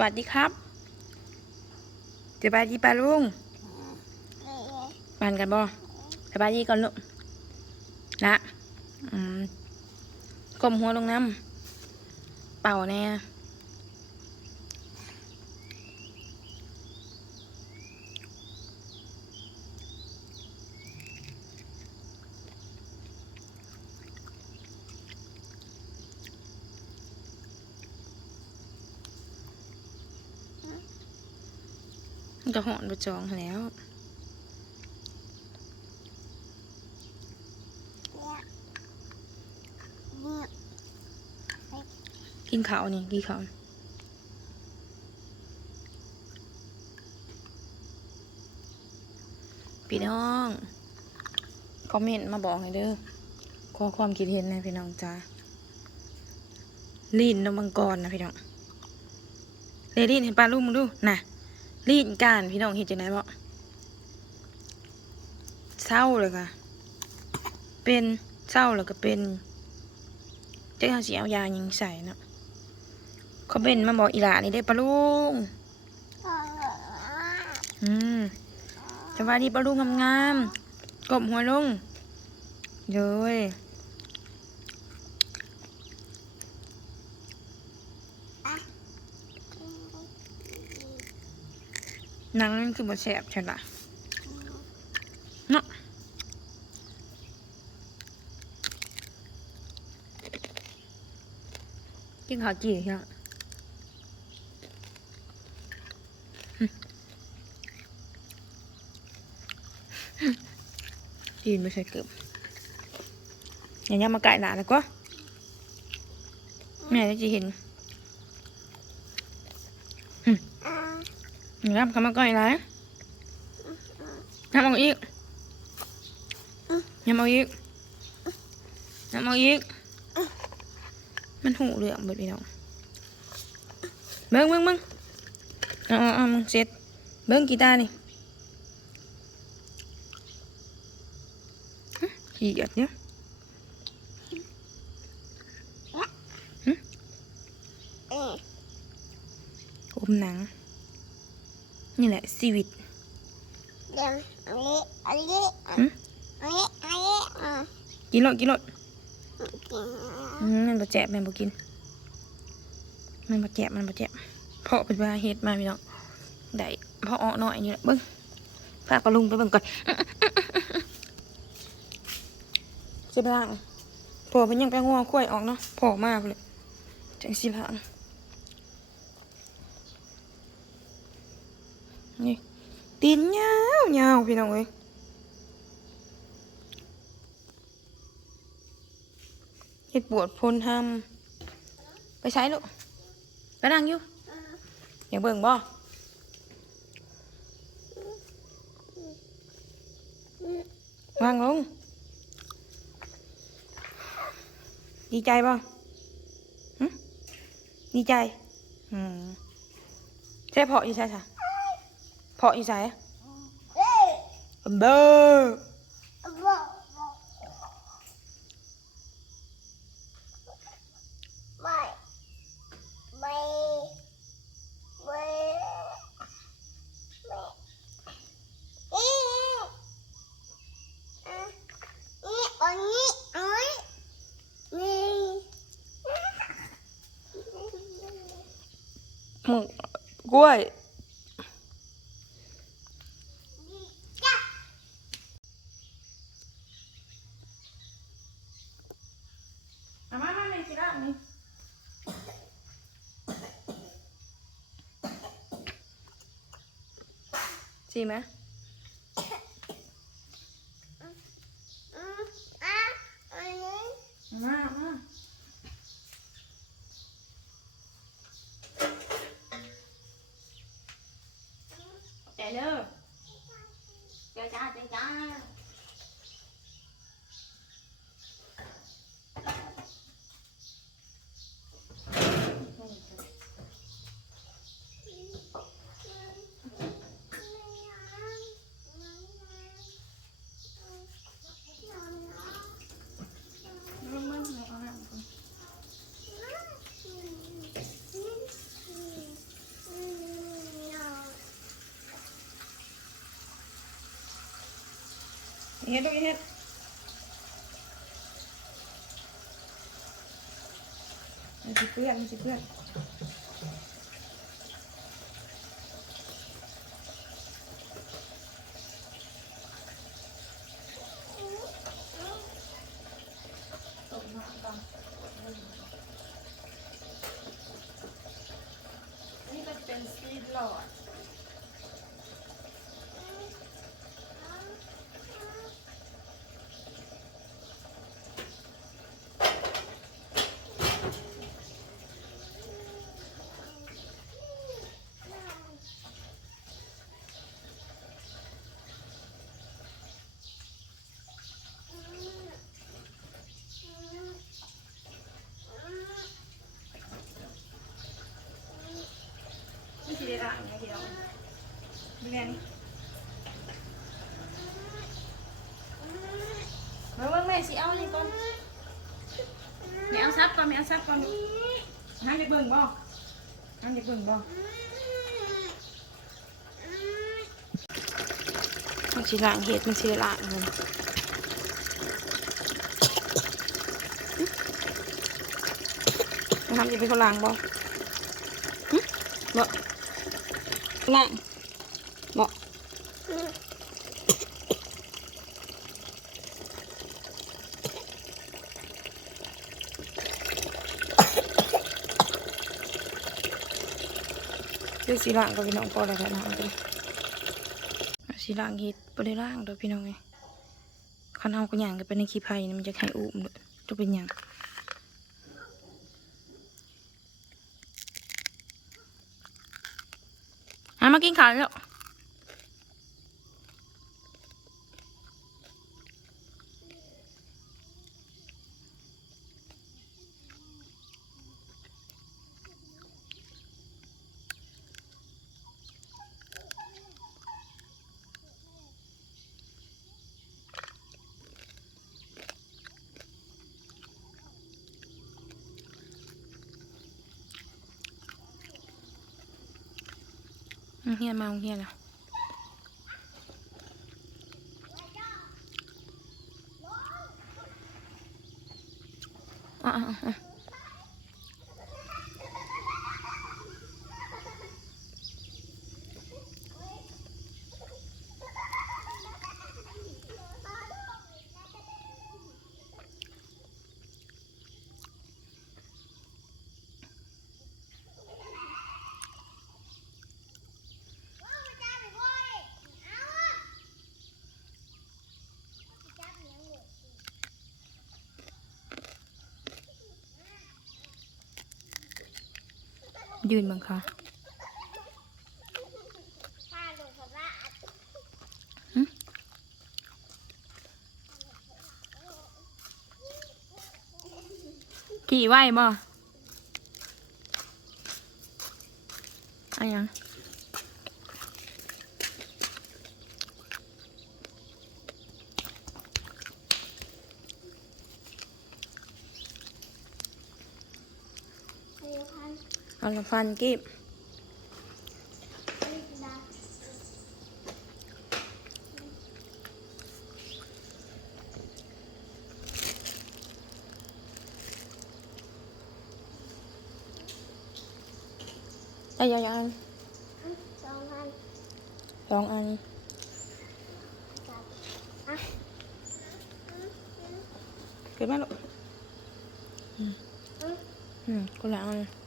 วัสดีครับสบายดีปะลุงปานกันบ่สบายดีก่อนลูกนะก้มหัวลงน้ำเป่าแน่ มันก็หอนประจองแล้วกินข้าวนี่กินข้าวพี่น้องคอมเมนต์มาบอกให้เด้อขอความคิดเห็นนะพี่น้องจ้าลีนนมมังกรนะพี่น้องเลลีนเห็นปลาลูกมึงดู น่ะ ลีนการพี่น้องเห็นจังไหนบ่เศร้าเลยค่ะ เป็นเศร้าแล้วก็เป็นเจ้าสิเอายายิงใส่เนาะเขาเป็นมาบอกอีหลานี่ได้ปะลุงอืมสวัสดีปะลุงงามๆกบหัวลงเย้ย หนังมันคือบทแสบใช่ละเนาะกินข้าวจี่เนาะยืนไม่ใช่เกือบอย่างนี้มาไก่หนาแล้วก็แม่จะเห็น อย่างนี้เขามาก่หลายน้ำเอาอีกน้ำเอาอีกน้ำเอาอีก มันหูเหลืองเบิดพี่น้องเบิ้งเบิ้งเบิ้งเอาเอาเอามึงเสร็จเบิ้งกีตาร์นี่ขี้เกียจเนี่ยอมหนัง นี่แหละชีวิตกินรถกินรถอืมมันบ่แจบมันบ่กิน มันบ่แจบมันบ่แจบเพาะเป็นว่าเฮ็ดมาพี่น้องได้เพาะอ้อน้อยนี่แหละเบิ่งฝากปลาลุงไปเบิ่งก่อนสิบล้างพอเป็นยังไปงัวกล้วยออกเนาะพอมากเลยจังสิล้าง นี่ตีนยาวยาวพี่น้องเอ้ยเฮ็ดปวดพลทำไปใช้ลูกไปนั่งอยู่อย่าเบิ่งบ่วางลง ดีใจป่ะดีใจ อืมใช่พาะอยู่ใช่ใช่ เพาะอยู่ใช่เบอร์หมึกกล้วย มามามาเลยสิล่ะนี่ จริงไหมมามาใจเด้อใจจ้าใจจ้ามึงมึงเอาน้ำก่อน เฮ็ดดูเฮ็ดมันสิเพื่อนมันสิเพื่อน นี่ก็จะเป็นซีดหลอด ไม่ใช่ได้ละอย่างเดียวดูแลนี่มาเบิ่งแม่สิเอานี่ก่อนแม่เอา ซับก่อนแม่เอากเบิ่งบ่ห้ามจะเบิ่งบ่มันสิล้างเห็ดมันสิได้ล้างมันทำจะเป็นคนล้างบ่บ่หล้างบ่ เดี๋ยสีล่างกับพี่น้องพอแล้วกันนะเอาไปสีล่างเห็ดบ่ได้ล้างดอพี่น้องไงคันเอากระหย่างกันไปในขี้ไผ่นี่มันจะไข่อุ้มเลยจะเป็นหยังหามากินข้าวแล้ว เฮียนมาโรงเฮียนแล้ ยืนบังค่ะกี่ไหวบ่อะไรยัง เอาละฟันกีบได้ยังยังอันสองพันสองอันอะเกิดมาลูกอืมอืมคนละ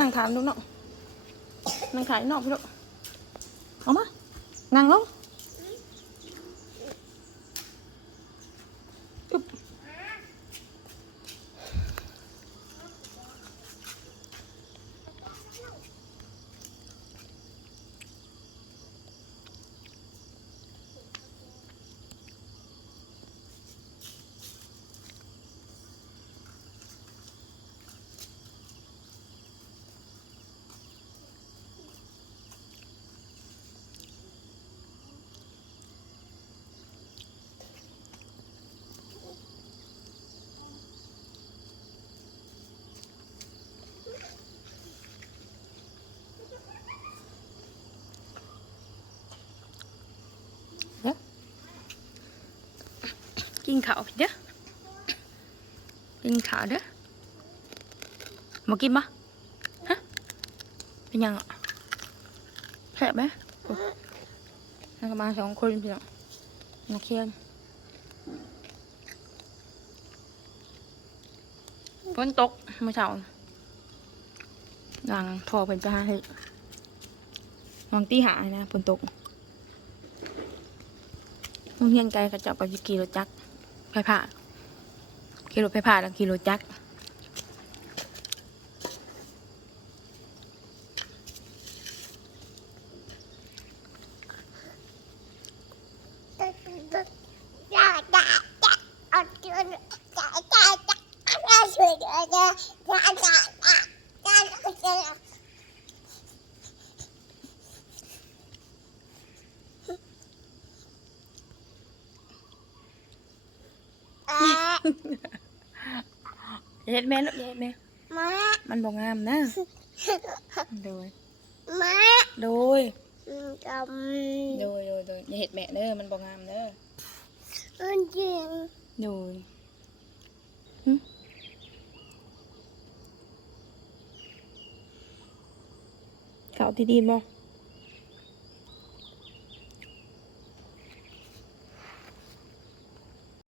นั่งถามดูเนาะนั่งขายนอกพี่ลูกเอามา นั่งลง กินข้าวเด้อกินข้าวเด้อมากินปะฮะเป็นยังอะแซ่บไหมโอ้แล้วก็มาสองคนพี่น้องมาเคียนฝนตกเมื่อเช้าหลังพอเป็นไปหาเห็ดหลังตีหายนะฝนตกโรงเรียนไกลกระเจาะกับกี่รถจักร ฟผ่าขี่รถไฟผ่าแล้วขี่รถจักรจ้าจ้าจ้าจ้าเอาเดือนจ้าจ้าจ้าจ้าช่วยเดือนจ้าจ้าจ้าจ้าจ้าจ้าอ่า เฮ็ดแม่ลูกเฮ็ดแม่มา มันบ่งามนะ โดย มาโดย กโดยโดยโดยอย่าเฮ็ดแม่เด้อมันบ่งามเด้อำมันจริงโดยหึเขาที่ดีบ่